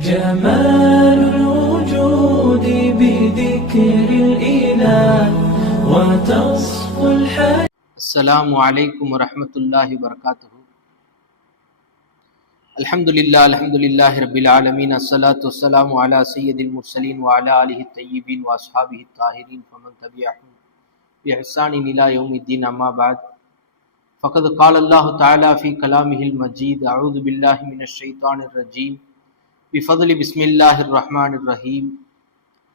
جمال الوجود بذكر الإله وتصفو الحياة. السلام عليكم ورحمة الله وبركاته. الحمد لله رب العالمين. الصلاة والسلام على سيد المرسلين وعلى آله الطيبين وأصحابه الطاهرين فمن تبعهم بإحسان إلى يوم الدين. أما بعد، فقد قال الله تعالى في كلامه المجيد: أعوذ بالله من الشيطان الرجيم بفضل بسم الله الرحمن الرحيم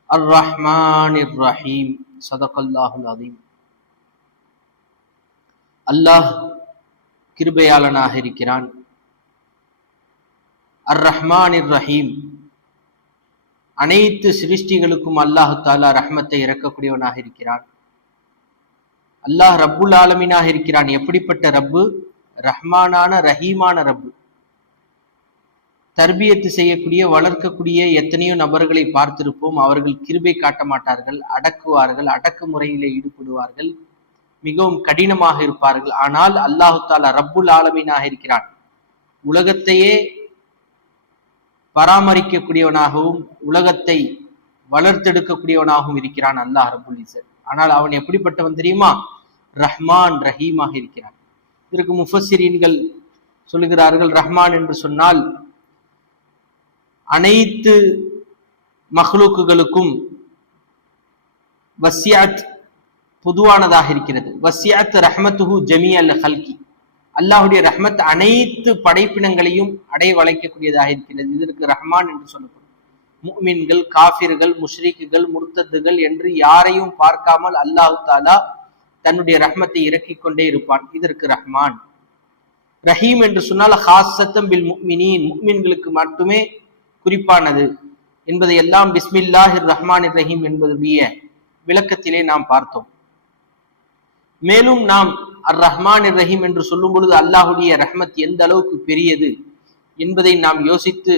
الرحمن الرحيم صدق الله العظيم. அல்லாஹ் கிருபையாளனாக இருக்கிறான். அர் ரஹ்மான் ரஹீம், அனைத்து சிருஷ்டிகளுக்கும் அல்லாஹு தாலா ரஹ்மத்தை இறக்கக்கூடியவனாக இருக்கிறான். அல்லாஹ் ரப்புல் ஆலமீனாக இருக்கிறான். எப்படிப்பட்ட ரப்பு? ரஹ்மானான ரஹீமான ரப்பு. தர்பியத்து செய்யக்கூடிய, வளர்க்கக்கூடிய எத்தனையோ நபர்களை பார்த்திருப்போம். அவர்கள் கிருபை காட்ட மாட்டார்கள், அடக்குவார்கள், அடக்குமுறையிலே ஈடுபடுவார்கள், மிகவும் கடினமாக இருப்பார்கள். ஆனால் அல்லாஹு தாலா ரப்புல் ஆலமீனாக இருக்கிறான். உலகத்தையே பராமரிக்கக்கூடியவனாகவும் உலகத்தை வளர்த்தெடுக்கக்கூடியவனாகவும் இருக்கிறான் அல்லாஹ் ரப்புல் இஸ்ஸத். ஆனால் அவன் எப்படிப்பட்டவன் தெரியுமா? ரஹ்மான் ரஹீமாக இருக்கிறான். இதற்கு முஃபஸ்ஸிரீன்கள் சொல்லுகிறார்கள், ரஹ்மான் என்று சொன்னால் அனைத்து மஹ்லூக்குகளுக்கும் வசியாத் பொதுவானதாக இருக்கிறது. வசியாத் ரஹ்மத்துஹு ஜமீஅல் ஹல்கி, அல்லாஹுடைய ரஹ்மத் அனைத்து படைப்பினங்களையும் அடைய வளைக்கக்கூடியதாக இருக்கிறது. இதற்கு ரஹ்மான் என்று சொல்லப்படும். முஃமின்கள், காஃபிர்கள், முஷ்ரிக்குகள், முர்த்ததுகள் என்று யாரையும் பார்க்காமல் அல்லாஹு தாலா தன்னுடைய ரஹ்மத்தை இறக்கிக் கொண்டே இருப்பான். இதற்கு ரஹ்மான். ரஹீம் என்று சொன்னால் ஹாஸத்தம் பில் முஃமினீன், முஃமின்களுக்கு மட்டுமே குறிப்பானது என்பதை எல்லாம் பிஸ்மில்லாஹிர் ரஹ்மானிர் ரஹீம் என்பதுடைய விளக்கத்திலே நாம் பார்த்தோம். மேலும் நாம் அர் ரஹ்மானிர் ரஹீம் என்று சொல்லும் பொழுது அல்லாஹுடைய ரஹ்மத் எந்த அளவுக்கு பெரியது என்பதை நாம் யோசித்து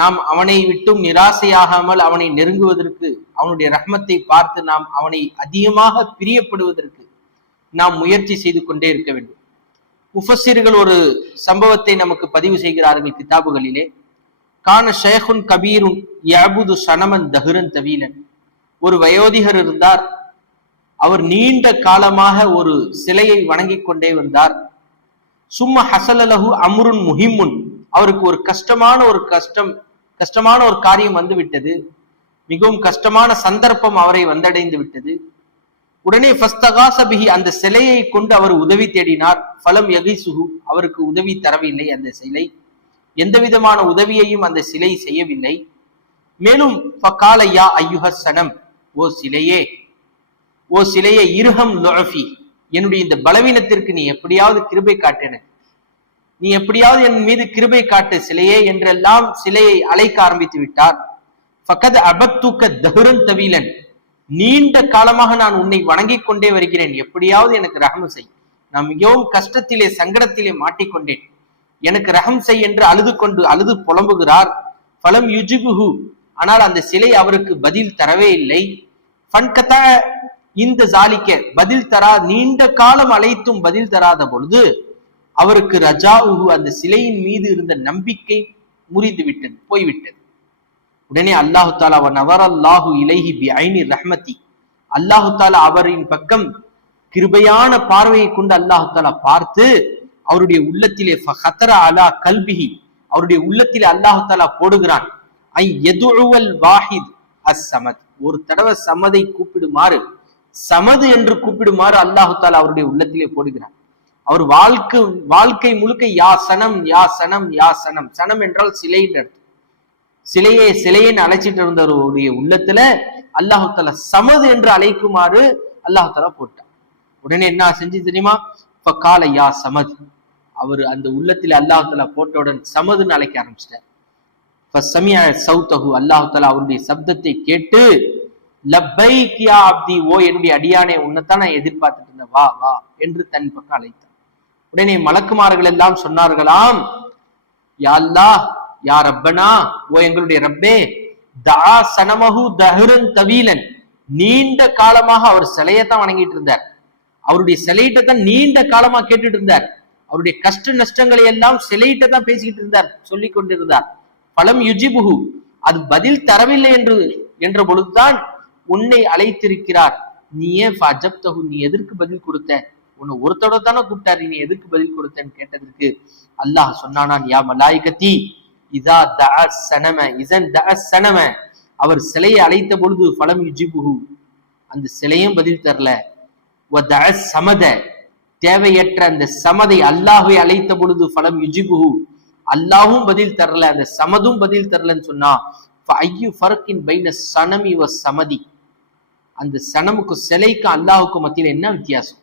நாம் அவனை விட்டும் நிராசையாகாமல் அவனை நெருங்குவதற்கு, அவனுடைய ரஹ்மத்தை பார்த்து நாம் அவனை அதிகமாக பிரியப்படுவதற்கு நாம் முயற்சி செய்து கொண்டே இருக்க வேண்டும். முஃபஸ்ஸிர்கள் ஒரு சம்பவத்தை நமக்கு பதிவு செய்கிறார்கள் கிதாபுகளிலே. கான ஷேகுன் கபீருன் யஅபுது ஸனமன் தஹ்ரன் தவீலன். ஒரு வயோதிகர் இருந்தார். அவர் நீண்ட காலமாக ஒரு சிலையை வணங்கிக் கொண்டே வந்தார். சும்ம ஹஸலலஹு அம்ருன் முஹிம்முன், அவருக்கு ஒரு கஷ்டமான ஒரு காரியம் வந்து விட்டது. மிகவும் கஷ்டமான சந்தர்ப்பம் அவரை வந்தடைந்து விட்டது. உடனே ஃபஸ்தகாஸ பிஹி, அந்த சிலையை கொண்டு அவர் உதவி தேடினார். ஃபலம் யகிசுஹு, அவருக்கு உதவி தரவில்லை. அந்த சிலை எந்த விதமான உதவியையும் அந்த சிலை செய்யவில்லை. மேலும் ஃபகால யா அய்யுஹஸ் ஸனம், ஓ சிலையே இர்ஹம் லுஅஃபி, என்னுடைய இந்த பலவீனத்திற்கு நீ எப்படியாவது கிருபை காட்டு, நீ எப்படியாவது என் மீது கிருபை காட்டு சிலையே என்றெல்லாம் சிலையை அழைக்க ஆரம்பித்து விட்டார். ஃபகத் அபத்துக தஹ்ரன் தவீலன், நீண்ட காலமாக நான் உன்னை வணங்கிக் கொண்டே வருகிறேன், எப்படியாவது எனக்கு ரஹம் செய், நான் மிகவும் கஷ்டத்திலே சங்கடத்திலே மாட்டிக்கொண்டேன், எனக்கு ரஹம் செய் என்று அழுது புலம்புகிறார். ஃபலம் யுஜிபுஹு, ஆனால் அந்த சிலை அவருக்கு பதில் தரவே இல்லை. ஃபன்கதா இந்த ஜாலிக்க, பதில் நீண்ட காலம் அழைத்தும் பதில் தராத பொழுது அவருக்கு ரஜாஉஹு, அந்த சிலையின் மீது இருந்த நம்பிக்கை முறிந்து விட்டது, போய்விட்டது. உடனே அல்லாஹு தாலா வநவரல்லாஹு இலைஹி பிஐனி ரஹ்மதி, அல்லாஹு தாலா அவரின் பக்கம் கிருபையான பார்வையை கொண்டு அல்லாஹு தாலா பார்த்து அவருடைய உள்ளத்திலே ஃபஹதர அலா கல்பிஹி, அவருடைய உள்ளத்திலே அல்லாஹு தாலா போடுகிறான். ஐ யதுஉல் வாஹித் அஸ்-ஸமத், ஒரு தடவை சமதை கூப்பிடுமாறு, சமது என்று கூப்பிடுமாறு அல்லாஹு தாலா அவருடைய உள்ளத்திலே போடுகிறான். அவர் வாழ்க்கை முழுக்க யா சனம் யா சனம் யா சனம், சனம் என்றால் சிலை என்று அர்த்தம். சிலையை அழைச்சிட்டு இருந்தவருடைய உள்ளத்துல அல்லாஹு தாலா சமது என்று அழைக்குமாறு அல்லாஹு தாலா போட்டான். உடனே என்ன செஞ்சு தெரியுமா? ஃபகால யா சமத், அவர் அந்த உள்ளத்துல அல்லாஹு தாலா போட்டவுடன் சமதுன்னு அழைக்க ஆரம்பிச்சிட்டார். ஃபஸமிஅ ஸௌதஹு, அல்லாஹு தாலா அவருடைய சப்தத்தை கேட்டு லப்பைக் யா அப்தி, ஓ என்னுடைய அடியானே, உன்னைத்தான் நான் எதிர்பார்த்துட்டு இருந்தேன், வா வா என்று தன் பக்கம் அழைத்தார். உடனே மலக்குமார்கள் எல்லாம் சொன்னார்களாம், யா அல்லாஹ், யா ரப்பனா, ஓ எங்களுடைய ரப்பே, தா சனமஹு தஹ்ரன் தவீலன், நீண்ட காலமாக அவர் சிலையத்தான் வணங்கிட்டு இருந்தார், அவருடைய சிலையிட்ட தான் நீண்ட காலமா கேட்டுட்டு இருந்தார், அவருடைய கஷ்ட நஷ்டங்களை எல்லாம் சிலையிட்ட தான் பேசிக்கிட்டு இருந்தார், சொல்லிக் கொண்டிருந்தார். பலம் யுஜிபுஹு, அது பதில் தரவில்லை என்ற பொழுதுதான் உன்னை அழைத்திருக்கிறார். நீ ஏன் ஃபஅஜப்தஹு, நீ எதற்கு பதில் கொடுத்த? உன்னை ஒருத்தோட தானே கூப்பிட்டாரு, நீ எதற்கு பதில் கொடுத்தன்னு கேட்டதற்கு அல்லாஹ் சொன்னானான், யா மலாயிகத்தி இதா தஅ ஸனம இஸன் தஅ ஸனம, அவர் சிலையை அழைத்த பொழுது ஃபலம் யுஜிபுஹு, அந்த சிலையும் பதில் தரல. வ தஅ ஸமத, தேவையற்ற அந்த சமதை அல்லாஹ்வை அழைத்த பொழுது ஃபலம் யுஜிபுஹு, அல்லாஹ்வும் பதில் தரல, அந்த சமதும் பதில் தரலன்னு சொன்னா ஃபஅய்யு ஃபர்கின் பைன ஸனமி வ ஸமதி, அந்த சனமுக்கு சிலைக்கு அல்லாஹுக்கு மத்தியில் என்ன வித்தியாசம்?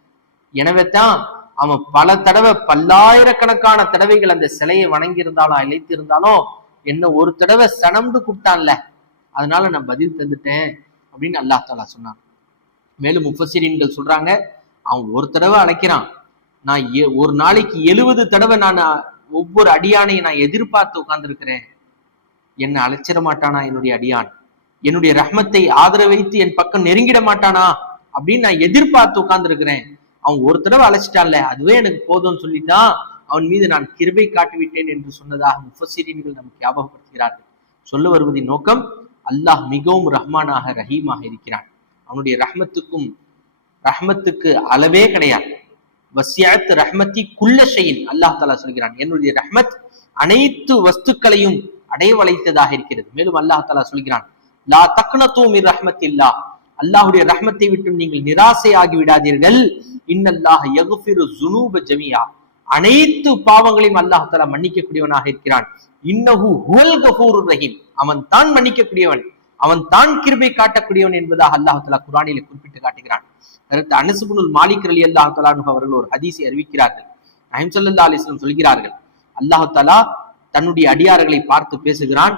எனவே தான் அவன் பல தடவை, பல்லாயிரக்கணக்கான தடவைகள் அந்த சிலையை வணங்கி இருந்தாலும் அழைத்து இருந்தாலும் என்ன ஒரு தடவை சனம்னு கூப்பிட்டான்ல, அதனால நான் பதில் தந்துட்டேன் அப்படின்னு அல்லாஹ் தஆலா சொன்னான். மேலும் முஃபஸ்ஸிரீன்கள் சொல்றாங்க, அவன் ஒரு தடவை அழைக்கிறான், நான் ஒரு நாளைக்கு 70 தடவை நான் ஒவ்வொரு அடியானையும் நான் எதிர்பார்த்து உட்கார்ந்துருக்கிறேன். என்னை அழைச்சிட மாட்டானா என்னுடைய அடியான்? என்னுடைய ரஹ்மத்தை ஆதரவு வைத்து என் பக்கம் நெருங்கிட மாட்டானா அப்படின்னு நான் எதிர்பார்த்து உட்கார்ந்துருக்கிறேன். அவன் ஒரு தடவை அழைச்சிட்டான்ல, அதுவே எனக்கு போதும்னு சொல்லித்தான் அவன் மீது நான் கிருபை காட்டிவிட்டேன் என்று சொன்னதாக முஃபஸ்ஸிரீன்கள் நமக்கு ஞாபகப்படுத்துகிறார்கள். சொல்ல வருவதின் நோக்கம், அல்லாஹ் மிகவும் ரஹ்மானாக ரஹீமாக இருக்கிறான். அவனுடைய ரஹ்மத்துக்கு அளவே கிடையாது. வசியத் ரஹ்மத்தி குல்ல ஷைஇன், அல்லாஹ் தஆலா சொல்கிறான், என்னுடைய ரஹ்மத் அனைத்து வஸ்துக்களையும் அடைவளைத்ததாக இருக்கிறது. மேலும் அல்லாஹ் தஆலா சொல்கிறான், லா தக்னது மின் ரஹ்மத்தில்லாஹ், அல்லாஹ்வுடைய ரஹ்மத்தை விட்டு நீங்கள் நிராசையாகி விடாதீர்கள். இன்னல்லாஹ யக்ஃபிரு ஸுனூப ஜமீஆ, அனைத்து பாவங்களையும் அல்லாஹ் தஆலா மன்னிக்கக்கூடியவனாக இருக்கிறான். இன்னஹு ஹுவல் கஃபூருர் ரஹீம், அவன் தான் மன்னிக்கக்கூடியவன், அவன் தான் கிருபை காட்டக்கூடியவன் என்பதாக அல்லாஹ் தஆலா குர்ஆனிலே குறிப்பிட்டு காட்டுகிறான். அதற்கு அனஸ் இப்னுல் மாலிக் ரலியல்லாஹு தஆலா அன்ஹு அவர்கள் ஒரு ஹதீஸை அறிவிக்கிறார்கள். நபி ஸல்லல்லாஹு அலைஹி வஸல்லம் சொல்கிறார்கள், அல்லாஹ் தஆலா தன்னுடைய அடியார்களை பார்த்து பேசுகிறான்,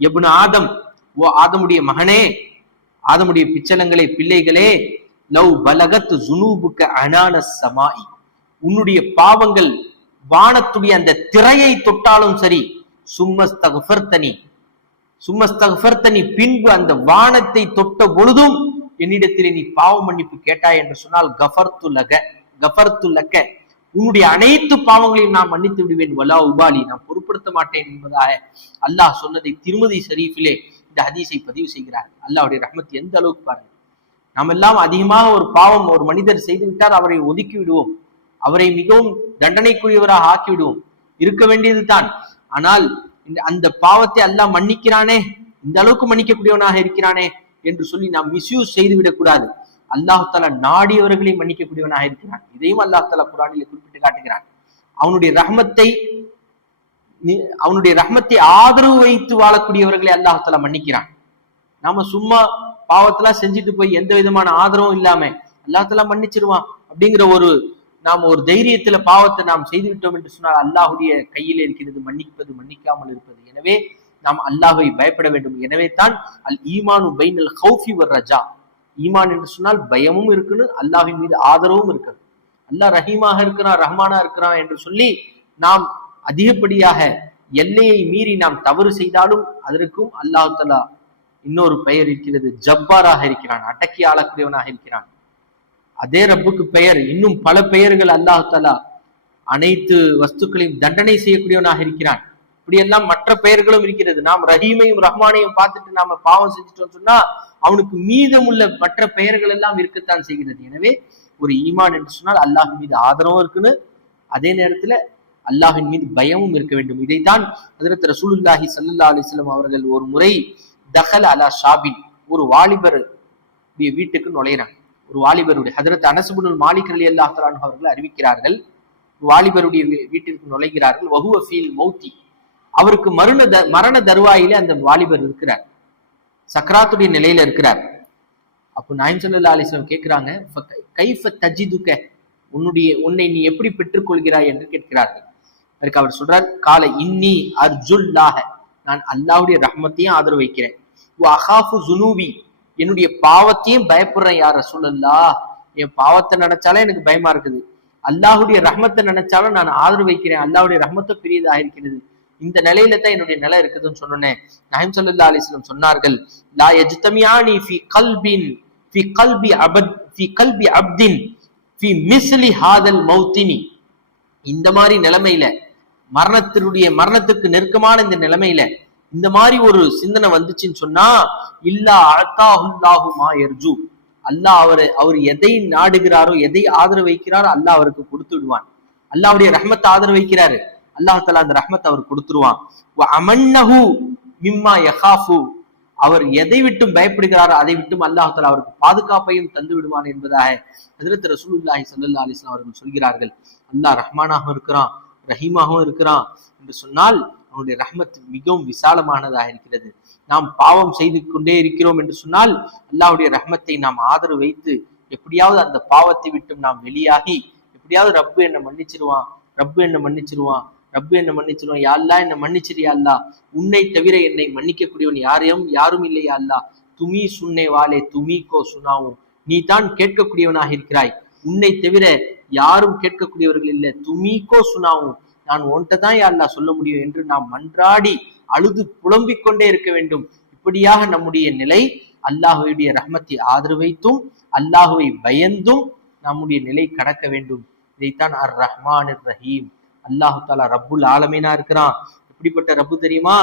இப்னு ஆதம், ஓ ஆதமுடைய மகனே, ஆதமுடைய பிச்சலங்களே, பிள்ளைகளே, லவ் பலகத் ஸுனூபுக அனானஸ் ஸமாஇ, உன்னுடைய பாவங்கள் வானத்துடைய அந்த திரையை தொட்டாலும் சரி, சும்மஸ்தக்ஃபர்தனி, பின்பு அந்த வானத்தை தொட்ட பொழுதும் என்னிடத்திலே நீ பாவ மன்னிப்பு கேட்டாய் என்று சொன்னால் கஃபர்து லக, உன்னுடைய அனைத்து பாவங்களையும் நான் மன்னித்து விடுவேன், வலா உபாலி, நான் பொருட்படுத்த மாட்டேன் என்பதாக அல்லாஹ் சொன்னதை திருமதி ஷரீஃபிலே இந்த ஹதீஸை பதிவு செய்கிறார். அல்லாஹ்வுடைய ரஹ்மத் எந்த அளவுக்கு பாருங்க. நாம் எல்லாம் அதிகமாக ஒரு பாவம் ஒரு மனிதர் செய்து விட்டால் அவரை ஒதுக்கி விடுவோம், அவரை மிகவும் தண்டனைக்குரியவராக ஆக்கி விடுவோம், இருக்க வேண்டியது தான். ஆனால் அந்த பாவத்தை அல்லாஹ் மன்னிக்கிறானே, இந்த அளவுக்கு மன்னிக்கக்கூடியவனாக இருக்கிறானே என்று சொல்லி நாம் மிஸ்யூஸ் செய்து விடக்கூடாது. அல்லாஹ் தஆலா நாடியவர்களை மன்னிக்கக்கூடியவனாக இருக்கிறான். இதையும் அல்லாஹ் தஆலா குர்ஆனிலே குறிப்பிட்டு காட்டுகிறான். அவனுடைய ரஹ்மத்தை ஆதரவு வைத்து வாழக்கூடியவர்களை அல்லாஹ் தஆலா மன்னிக்கிறான். நாம சும்மா பாவத்தெல்லாம் செஞ்சுட்டு போய் எந்த விதமான ஆதரவும் இல்லாம அல்லாஹ் தஆலா மன்னிச்சிருவான் அப்படிங்கிற நாம் ஒரு தைரியத்துல பாவத்தை நாம் செய்து விட்டோம் என்று சொன்னால் அல்லாஹ்வுடைய கையில் இருக்கிறது மன்னிப்பது, மன்னிக்காமல் இருப்பது. எனவே நாம் அல்லாஹ்வை பயப்பட வேண்டும். எனவே தான் அல் ஈமானு பைனல் ஹௌஃபி வர் ரஜா, ஈமான் என்று சொன்னால் பயமும் இருக்குன்னு, அல்லாஹ்வின் மீது ஆதரவும் இருக்கணும். அல்லாஹ் ரஹீமாக இருக்கிறான், ரஹ்மானா இருக்கிறான் என்று சொல்லி நாம் அதிகப்படியாக எல்லையை மீறி நாம் தவறு செய்தாலும் அதற்கும் அல்லாஹ் தஆலா இன்னொரு பெயர் இருக்கிறது, ஜப்பாராக இருக்கிறான், அடக்கி ஆளக்கூடியவனாக இருக்கிறான். அதே ரப்புக்கு பெயர் இன்னும் பல பெயர்கள். அல்லாஹ் தஆலா அனைத்து வஸ்துக்களையும் தண்டனை செய்யக்கூடியவனாக இருக்கிறான். இப்படியெல்லாம் மற்ற பெயர்களும் இருக்கிறது. நாம் ரஹீமையும் ரஹ்மானையும் பார்த்துட்டு நாம பாவம் செஞ்சுட்டோம் சொன்னா அவனுக்கு மீதமுள்ள மற்ற பெயர்கள் எல்லாம் இருக்கத்தான் செய்கிறது. எனவே ஒரு ஈமான் என்று சொன்னால் அல்லாஹின் மீது ஆதரவும் இருக்குன்னு, அதே நேரத்துல அல்லாஹின் மீது பயமும் இருக்க வேண்டும். இதைத்தான் ஹஜ்ரத் ரசூலுல்லாஹி ஸல்லல்லாஹு அலைஹி வஸல்லம் அவர்கள் ஒரு முறை தஹல் அலா ஷாபின், ஒரு வாலிபர் வீட்டுக்கு நுழையிறாங்க. ஒரு வாலிபருடைய, ஹஜ்ரத் அனஸ் இப்னுல் மாலிக் ரலியல்லாஹு தஆலா அன்ஹு அவர்கள் அறிவிக்கிறார்கள், வாலிபருடைய வீட்டிற்கு நுழைகிறார்கள். வஹுவ ஃபீல் மௌத்தி, அவருக்கு மரண தருவாயில அந்த வாலிபர் இருக்கிறார், சக்ராத்துடைய நிலையில இருக்கிறார். அப்போ நாயகம் ஸல்லல்லாஹு அலைஹி வஸல்லம் கேட்கிறாங்க, கைஃப தஜிதுக, உன்னை நீ எப்படி பெற்றுக்கொள்கிறாய் என்று கேட்கிறார்கள். அதுக்கு அவர் சொல்றார், கால இன்னி அர்ஜுல்லாஹ, நான் அல்லாஹ்வுடைய ரஹ்மத்தையும் ஆதரவு வைக்கிறேன், வஅகாஃபு ஸுனூபி, என்னுடைய பாவத்தையும் பயப்படுறேன். யார் ரசூலல்லாஹ், என் பாவத்தை நினைச்சாலே எனக்கு பயமா இருக்குது, அல்லாஹ்வுடைய ரஹ்மத்தை நினைச்சாலும் நான் ஆதரவு வைக்கிறேன், அல்லாஹ்வுடைய ரஹ்மத்தை பெரியதாக இருக்கிறது. இந்த நிலையில தான் என்னுடைய நிலை இருக்குதுன்னு சொன்னேன். நாயகம் ஸல்லல்லாஹு அலைஹி வஸல்லம் சொன்னார்கள், லா யஜ்தமியானி ஃபீ கல்பி அப்தின் ஃபீ மிஸ்லி ஹாதல் மௌத்தினி, இந்த மாதிரி நிலைமையில மரணத்துக்கு நெருக்கமான இந்த நிலைமையில இந்த மாதிரி ஒரு சிந்தனை வந்துச்சுன்னு சொன்னா இல்லா அத்தாஹுல்லாஹு மா யர்ஜு, அல்லாஹ் அவர் எதை நாடுகிறாரோ, எதை ஆதரவு வைக்கிறாரோ அல்லாஹ் அவருக்கு கொடுத்து விடுவான். அல்லாஹ்வுடைய ரஹ்மத்தை ஆதரவு வைக்கிறாரு, அல்லாஹ் தஆலா அந்த ரஹ்மத்தை அவர் கொடுத்துருவான். அமன்னஹு மிம்மா யகாஃபு, அவர் எதை விட்டும் பயப்படுகிறாரோ அதை விட்டும் அல்லாஹ் தஆலா அவருக்கு பாதுகாப்பையும் தந்து விடுவான் என்பதாக ஹஜ்ரத் ரசூலுல்லாஹி ஸல்லல்லாஹு அலைஹி வஸல்லம் அவர்கள் சொல்கிறார்கள். அல்லாஹ் ரஹ்மானாகவும் இருக்கிறான், ரஹீமாகவும் இருக்கிறான் என்று சொன்னால் அவனுடைய ரஹ்மத் மிகவும் விசாலமானதாக இருக்கிறது. நாம் பாவம் செய்து கொண்டே இருக்கிறோம் என்று சொன்னால் அல்லாஹ்வுடைய ரஹ்மத்தை நாம் ஆதரவு வைத்து எப்படியாவது அந்த பாவத்தை விட்டும் நாம் வெளியாகி எப்படியாவது ரப்பு என்ன மன்னிச்சிருவான், ரப்பு என்ன மன்னிச்சிருவான், ரப்பு என்ன மன்னிச்சிருவான், யா அல்லாஹ் என்ன மன்னிச்சிரியா அல்லாஹ், உன்னை தவிர என்னை மன்னிக்கக்கூடியவன் யாரும் இல்லையா அல்லாஹ், துமி சுன்னே வாலே துமிக்கோ சுனாவும், நீ தான் கேட்கக்கூடியவனாக இருக்கிறாய், உன்னை தவிர யாரும் கேட்கக்கூடியவர்கள் இல்லை, துமிக்கோ சுனாவும், நான் உன்கிட்ட தான் யா அல்லாஹ் சொல்ல முடியும் என்று நாம் மன்றாடி அழுது புலம்பிக் கொண்டே இருக்க வேண்டும். இப்படியாக நம்முடைய நிலை அல்லாஹுடைய ரஹ்மத்தை ஆதரவு வைத்தும் அல்லாஹுவை பயந்தும் நம்முடைய நிலை கடக்க வேண்டும். இதைத்தான் அர் ரஹ்மான் ரஹீம், அல்லாஹு தாலா ரப்புல் ஆலமீனா இருக்கிறான். எப்படிப்பட்ட ரப்பு தெரியுமா?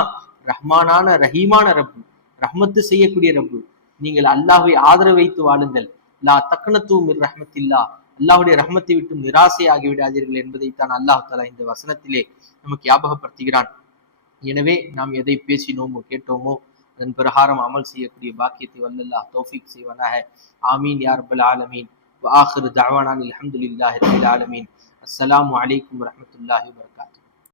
ரஹ்மானான ரஹீமான ரப்பு, ரஹ்மத்து செய்யக்கூடிய ரப்பு. நீங்கள் அல்லாஹ்வை ஆதரவு வைத்து வாழுங்கள். லா தக்னது மிர் ரஹ்மத்தில்லா, அல்லாஹ்வுடைய ரஹ்மத்தை விட்டு நிராசையாகி விடாதீர்கள் என்பதைத்தான் அல்லாஹ் தஆலா இந்த வசனத்திலே நமக்கு ஞாபகப்படுத்துகிறான். எனவே நாம் எதை பேசினோமோ கேட்டோமோ அதன் பிரகாரம் அமல் செய்யக்கூடிய பாக்கியத்தை வல்லல்லாஹ் தௌஃபீக் செய்வானாக. ஆமீன் யா ரப்பல் ஆலமீன். வ ஆகிரு தஅவானா அல்ஹம்துலில்லாஹி ரப்பில் ஆலமீன். அஸ்ஸலாமு அலைக்கும் வரஹ்மத்துல்லாஹி வபரகாத்துஹு.